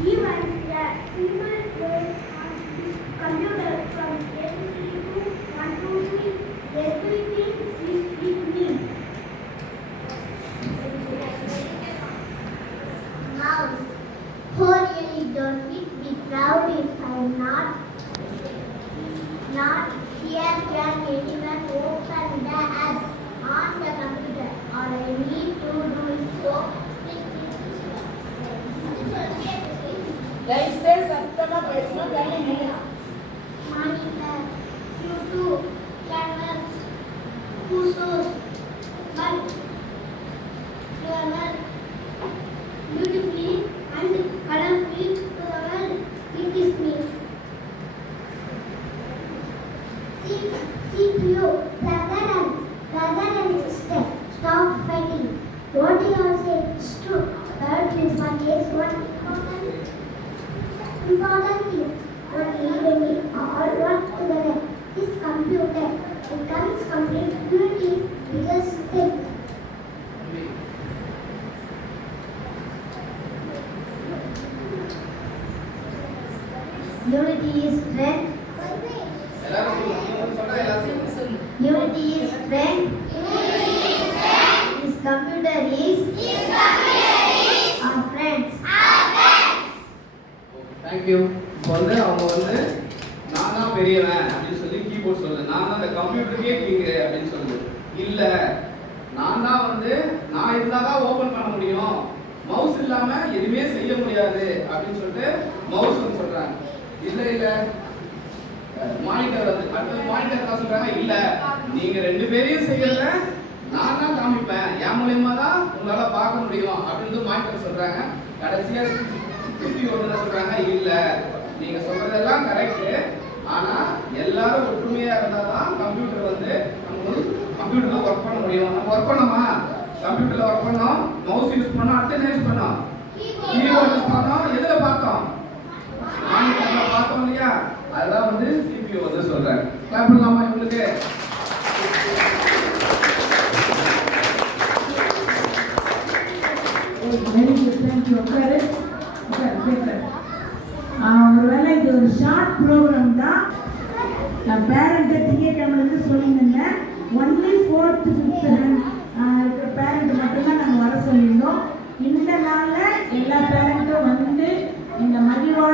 Even a single page on this computer from ABC to 1 to 3, everything is with me. Mouse. Oh, really don't be proud if I'm not here. Can anyone open the app on the computer? All I need to do is go. தயவுசெய்து சத்தமா பேசணும். தள்ளி நில்லுங்க. Monitor, YouTube, camera, cursors, but clever, beautifully and colorfully to the world. It is me. CPU, brother and sister, stop fighting. What do you say? It's true. Earth is one case, one important thing. When we all work together, this computer becomes complete. Unity is biggest thing. Unity is strength. Unity is strength. This computer is our friends. Thank you. இப்போ அவங்க நான் தான் பெரியவன் அப்படின்னு சொல்லி கீபோர்ட் சொல்லுது. நான் தான் அந்த கம்ப்யூட்டருக்கே கிங்கு அப்படின்னு சொல்லுது. இல்ல நான் தான் நான் இருந்தால் தான் ஓபன் பண்ண முடியும், மவுஸ் இல்லாம எதுவுமே செய்ய முடியாது அப்படின்னு சொல்லிட்டு மவுஸ் சொல்றாங்க. இல்ல மானிட்டர் அடுத்த மானிட்டர் தான் சொல்றாங்க. இல்ல நீங்க ரெண்டு பேரையும் செய்யறத நான் தான் காமிப்பேன், என் மூலியமா தான் உங்களால பார்க்க முடியும் அப்படின்னு மானிட்டர் சொல்றாங்க. கடைசியா சொல்றாங்க, இல்ல நீங்க சொல்றதெல்லாம் கரெக்ட், ஆனா எல்லாரும் ஒற்றுமையா இருந்தாதான் கம்ப்யூட்டர் கம்ப்யூட்டர்ல ஒர்க் பண்ண முடியும். நம்ம ஒர்க் பண்ணோமா, கம்ப்யூட்டர்ல ஒர்க் பண்ணோம், மவுஸ் யூஸ் பண்ணோம், அடுத்து என்ன யூஸ் பண்ணோம், கீபோர்ட் யூஸ் பண்ணோம். எதுல பார்த்தோம், மானிட்டர்ல பார்த்தோம் இல்லையா? அதான் CPU சொல்றாங்க. கிளாப் பண்ணலாமா இவங்களுக்கு? Very good, thank you. ஒருவேளை இது ஒரு ஷார்ட் ப்ரோக்ராம் தான். நான் பேரண்ட்டை திங்கக்கிழமைலேருந்து சொல்லியிருந்தேன். ஒன்லி 4th 5th இருக்கிற பேரண்ட் மட்டும்தான் நாங்கள் வர சொல்லியிருந்தோம். இந்த நாளில் எல்லா பேரண்ட்டும் இந்த மகிழ்வோட